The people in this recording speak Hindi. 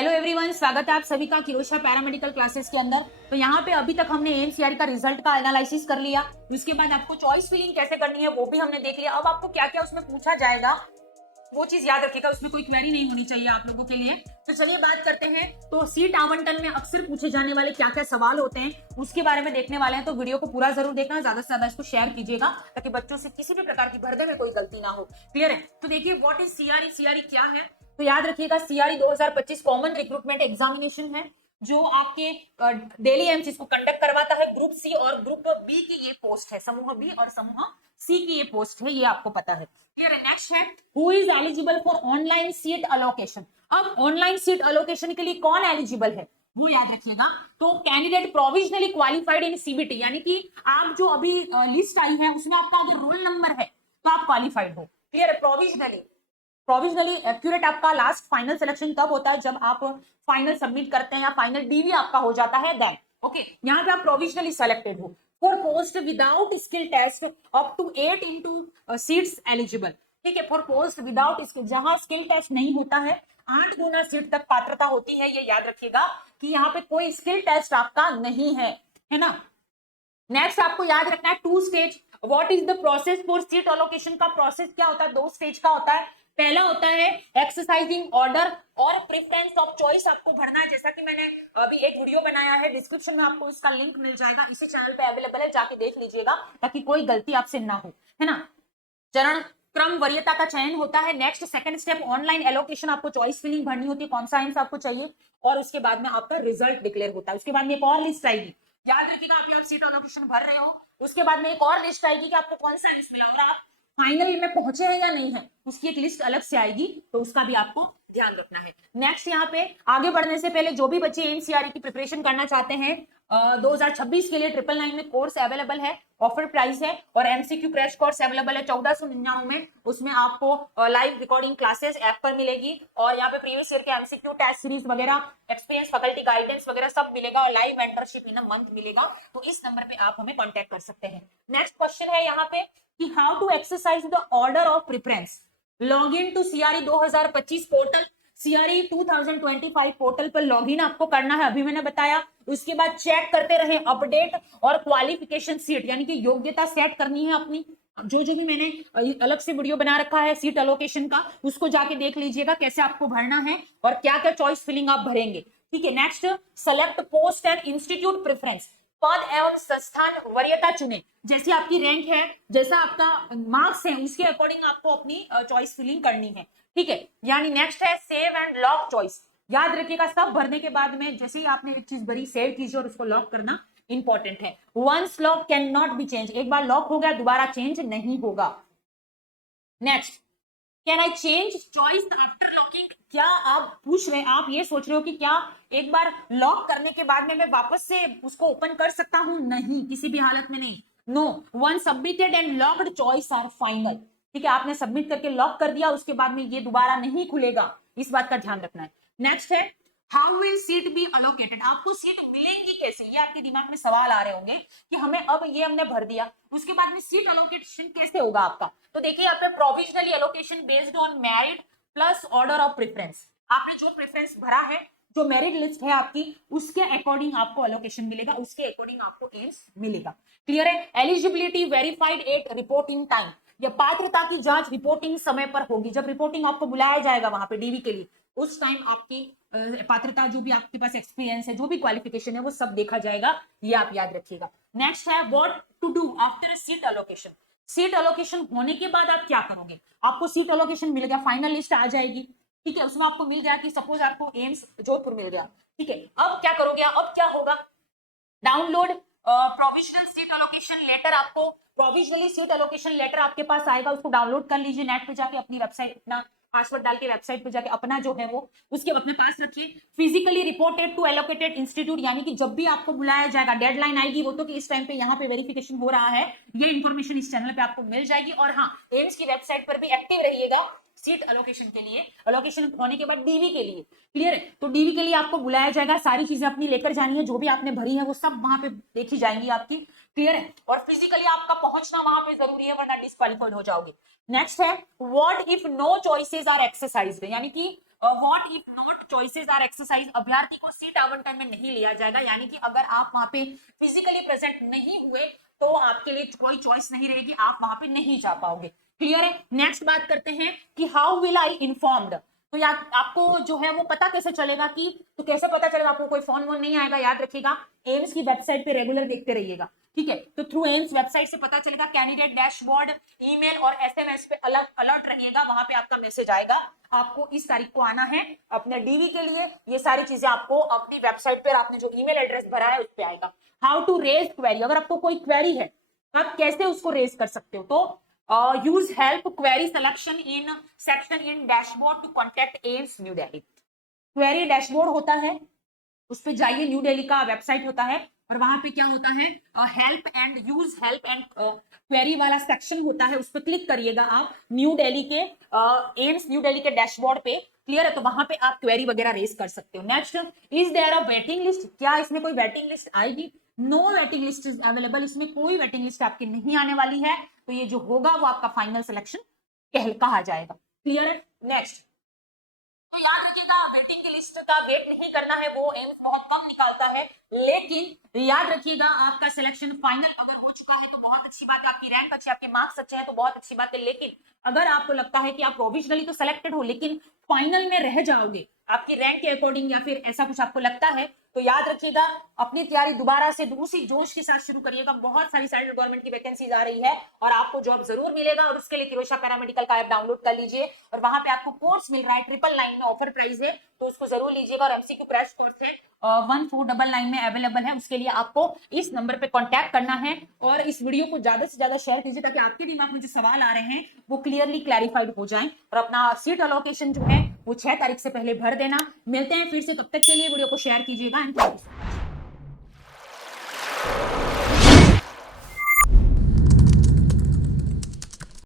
हेलो एवरीवन, स्वागत है आप सभी का किरोशा पैरामेडिकल क्लासेस के अंदर। तो यहाँ पे अभी तक हमने एनसीईआरटी का रिजल्ट का एनालिसिस कर लिया। उसके बाद आपको चॉइस फिलिंग कैसे करनी है वो भी हमने देख लिया। अब आपको क्या क्या उसमें पूछा जाएगा वो चीज याद रखिएगा, उसमें कोई क्वेरी नहीं होनी चाहिए आप लोगों के लिए। तो चलिए बात करते हैं। तो सीट आवंटन में अक्सर पूछे जाने वाले क्या क्या सवाल होते हैं उसके बारे में देखने वाले हैं। तो वीडियो को पूरा जरूर देखना, ज्यादा से ज्यादा इसको शेयर कीजिएगा ताकि बच्चों से किसी भी प्रकार की भरदे में कोई गलती ना हो। क्लियर है? तो देखिए, व्हाट इज सीआरई, सीआरई क्या है। तो याद रखिएगा, सीआरई 2025 कॉमन रिक्रूटमेंट एग्जामिनेशन है जो आपके डेली एमसीज को कंडक्ट करवाता है। ग्रुप सी और ग्रुप बी की ये पोस्ट है, समूह बी और समूह सी की ये पोस्ट है, ये आपको पता है। क्लियर है? नेक्स्ट है, who is eligible for online seat allocation. अब ऑनलाइन सीट अलोकेशन के लिए कौन एलिजिबल है वो याद रखिएगा। तो candidate provisionally qualified in CBT, यानी कि आप जो अभी लिस्ट आई है उसमें आपका अगर रोल नंबर है तो आप क्वालिफाइड हो। क्लियर है? प्रोविजनली एक्यूरेट आपका लास्ट फाइनल सिलेक्शन तब होता है जब आप फाइनल सबमिट करते हैं या फाइनल डीवी आपका हो जाता है, देन ओके यहाँ पे आप प्रोविजनली सेलेक्टेड हो। For post without skill test up to 8 into seats eligible. ठीक है, फॉर पोस्ट विदाउट स्किल, जहां स्किल टेस्ट नहीं होता है 8 गुना सीट तक पात्रता होती है। ये याद रखिएगा कि यहाँ पे कोई स्किल टेस्ट आपका नहीं है ना। नेक्स्ट आपको याद रखना है two stage. What is the process for seat allocation का प्रोसेस क्या होता है? 2 स्टेज का होता है। पहला होता है एक्सरसाइजिंग ऑर्डर और प्रेफरेंस ऑफ चॉइस आपको भरना है। जैसा कि मैंने अभी एक वीडियो बनाया है, डिस्क्रिप्शन में आपको इसका लिंक मिल जाएगा, इसी चैनल पे अवेलेबल है, जाके देख लीजिएगा ताकि कोई गलती आपसे ना हो, है ना। चरण क्रम वरीयता का चयन होता है। Next second step online allocation, आपको चॉइस फिलिंग भरनी होती है, कौन सा आंसर आपको चाहिए, और उसके बाद में आपका रिजल्ट डिक्लेयर होता है। उसके बाद में एक और लिस्ट आएगी, याद रखिएगा। आप सीट एलोकेशन भर रहे हो, उसके बाद में एक और लिस्ट आएगी कि आपको कौन सा लिस्ट मिला और आप फाइनल में पहुंचे हैं या नहीं है, उसकी एक लिस्ट अलग से आएगी, तो उसका भी आपको ध्यान रखना है। नेक्स्ट यहाँ पे आगे बढ़ने से पहले जो भी बच्चे एनसीईआरटी की प्रिपरेशन करना चाहते हैं 2026 के लिए 999 में कोर्स अवेलेबल है, ऑफर प्राइस है, और एमसीक्यू क्रैश कोर्स अवेलेबल है 1499 में। उसमें आपको लाइव रिकॉर्डिंग क्लासेस ऐप पर मिलेगी और यहाँ पे प्रीवियस ईयर के एमसीक्यू टेस्ट सीरीज वगैरह, एक्सपीरियंस फैकल्टी गाइडेंस वगैरह सब मिलेगा और live mentorship in a month मिलेगा। तो इस नंबर पे आप हमें कांटेक्ट कर सकते हैं। नेक्स्ट क्वेश्चन है यहाँ पे कि how to exercise the order of preference. Log in to CRE 2025 portal, CRE 2025 portal पर लॉगिन आपको करना है, अभी मैंने बताया। उसके बाद चेक करते रहे अपडेट और क्वालिफिकेशन सीट, यानी कि योग्यता सेट करनी है अपनी। जो जो भी मैंने अलग से वीडियो बना रखा है सीट अलोकेशन का, उसको जाके देख लीजिएगा कैसे आपको भरना है और क्या क्या चॉइस फिलिंग आप भरेंगे। ठीक है, next select post and institute preference, पद एवं संस्थान वरीयता चुने। जैसी आपकी रैंक है, जैसा आपका मार्क्स है, उसके अकॉर्डिंग आपको अपनी चॉइस फिलिंग करनी है। ठीक है, यानी नेक्स्ट है सेव एंड लॉक चॉइस। याद रखिएगा, सब भरने के बाद में जैसे ही आपने एक चीज भरी, सेव कीजिए और उसको लॉक करना इंपॉर्टेंट है। Once lock can not be change, एक बार लॉक हो गया दोबारा चेंज नहीं होगा। Next, can I change choice after locking. क्या आप पूछ रहे हैं, आप ये सोच रहे हो कि क्या एक बार लॉक करने के बाद में मैं वापस से उसको ओपन कर सकता हूं? नहीं, किसी भी हालत में नहीं। No, one submitted and locked choice are final. ठीक है, आपने सबमिट करके लॉक कर दिया, उसके बाद में ये दोबारा नहीं खुलेगा, इस बात का ध्यान रखना है। नेक्स्ट है how will seat be allocated, आपको सीट मिलेंगी कैसे, ये आपके दिमाग में सवाल आ रहे होंगे कि हमें अब ये हमने भर दिया, उसके बाद में सीट अलोकेशन कैसे होगा आपका। तो देखिए, यहाँ पे provisionally allocation based on merit plus order of preference. आपने जो प्रेफरेंस भरा है, जो मेरिट लिस्ट है आपकी, उसके अकॉर्डिंग आपको अलोकेशन मिलेगा, उसके अकॉर्डिंग आपको एम्स मिलेगा। क्लियर है? Eligibility verified at reporting time, या पात्रता की जांच रिपोर्टिंग समय पर होगी। जब रिपोर्टिंग आपको बुलाया जाएगा वहां पे डीवी के लिए, उस टाइम आपकी पात्रता, जो भी आपके पास एक्सपीरियंस है, जो भी क्वालिफिकेशन है, वो सब देखा जाएगा, ये आप याद रखिएगा। नेक्स्ट है what to do after seat allocation. Seat allocation होने के बाद आप क्या करोगे? आपको सीट अलोकेशन मिल गया, फाइनल लिस्ट आ जाएगी। ठीक है, उसमें आपको मिल गया कि सपोज आपको एम्स जोधपुर मिल गया। ठीक है, अब क्या करोगे? अब क्या होगा? Download provisional seat allocation letter, आपको प्रोविजनली सीट अलोकेशन लेटर आपके पास आएगा, उसको डाउनलोड कर लीजिए नेट पे जाके, अपनी वेबसाइट, अपना पासवर्ड डाल के वेबसाइट पे जाके अपना जो है वो उसके अपने पास रखिए। Physically reported to allocated institute, यानी कि जब भी आपको बुलाया जाएगा, डेडलाइन आएगी वो तो कि इस टाइम पे यहाँ पे वेरिफिकेशन हो रहा है, ये इन्फॉर्मेशन इस चैनल पे आपको मिल जाएगी। और हाँ, एम्स की वेबसाइट पर भी एक्टिव रहिएगा, सीट अलोकेशन के लिए, अलोकेशन होने के बाद डीवी के लिए। क्लियर है? तो डीवी के लिए आपको बुलाया जाएगा, सारी चीजें अपनी लेकर जानी है, जो भी आपने भरी है वो सब वहां पे देखी जाएंगी आपकी। क्लियर है? और फिजिकली आपका पहुंचना वहां पे जरूरी है, वरना डिस्क्वालीफाइड हो जाओगे। नेक्स्ट है what if no choices are exercised, यानी कि what if not choices are exercise, अभ्यर्थी को सीट आवंटन में नहीं लिया जाएगा, यानी कि अगर आप वहां पे फिजिकली प्रेजेंट नहीं हुए तो आपके लिए कोई चॉइस नहीं रहेगी, आप वहां पे नहीं जा पाओगे। क्लियर है? नेक्स्ट बात करते हैं कि हाउ विल आई इन्फॉर्म्ड, तो याद आपको जो है वो पता कैसे चलेगा, कि तो कैसे पता चलेगा, आपको कोई फोन वोन नहीं आएगा, याद रखिएगा एम्स की वेबसाइट पे रेगुलर देखते रहिएगा। ठीक है? तो थ्रू एम्स वेबसाइट से पता चलेगा, कैंडिडेट डैशबोर्ड, ईमेल और एसएमएस पे अलर्ट रहिएगा, वहां पे आपका मैसेज आएगा, आपको इस तारीख को आना है अपने डीवी के लिए। ये सारी चीजें आपको अपनी वेबसाइट पर आपने जो ईमेल एड्रेस भरा है उस पर आएगा। हाउ टू रेज क्वेरी, अगर आपको कोई क्वेरी है आप कैसे उसको रेज कर सकते हो, तो use help query selection in section in dashboard to contact AIIMS New Delhi. Query dashboard होता है, उस पे जाइए, न्यू दिल्ली का वेबसाइट होता है, और वहां पे क्या होता है, help and use help and query वाला सेक्शन होता है, उस पर क्लिक करिएगा आप न्यू दिल्ली के एम्स न्यू दिल्ली के डैशबोर्ड पे। क्लियर है? तो वहां पे आप क्वेरी वगैरह रेज कर सकते हो। Next, is there a waiting list, क्या इसमें कोई वेटिंग लिस्ट आएगी? No waiting list is available, इसमें कोई वेटिंग लिस्ट आपकी नहीं आने वाली है, तो ये जो होगा वो आपका फाइनल सिलेक्शन कहा जाएगा। क्लियर है? नेक्स्ट, तो याद रखिएगा वेटिंग की लिस्ट का वेट नहीं करना है, वो एम्स बहुत कम निकालता है, लेकिन याद रखिएगा आपका सिलेक्शन फाइनल अगर हो चुका है तो बहुत अच्छी बात है, आपकी रैंक अच्छी, आपके मार्क्स अच्छे हैं तो बहुत अच्छी बात है, लेकिन अगर आपको लगता है कि आप प्रोविजनली तो सिलेक्टेड हो लेकिन फाइनल में रह जाओगे आपकी रैंक के अकॉर्डिंग, या फिर ऐसा कुछ आपको लगता है, तो याद रखिएगा अपनी तैयारी दोबारा से उसी जोश के साथ शुरू करिएगा। बहुत सारी सेंट्रल गवर्नमेंट की वैकेंसीज आ रही है और आपको जॉब जरूर मिलेगा, और उसके लिए किरोशा पैरामेडिकल का ऐप डाउनलोड कर लीजिए, और वहां पे आपको कोर्स मिल रहा है 999 में, ऑफर प्राइस है, तो उसको जरूर लीजिएगा। और एमसीक्यू क्रैश कोर्स है 1499 में अवेलेबल है, उसके लिए आपको इस नंबर पे कांटेक्ट करना है, और इस वीडियो को ज्यादा से ज्यादा शेयर कीजिए ताकि आपके दिमाग में जो सवाल आ रहे हैं वो क्लियरली क्लैरिफाइड हो जाए, और अपना सीट अलोकेशन जो है वो 6 तारीख से पहले भर देना। मिलते हैं फिर से, तब तक के लिए वीडियो को शेयर कीजिएगा एंड थैंक यू।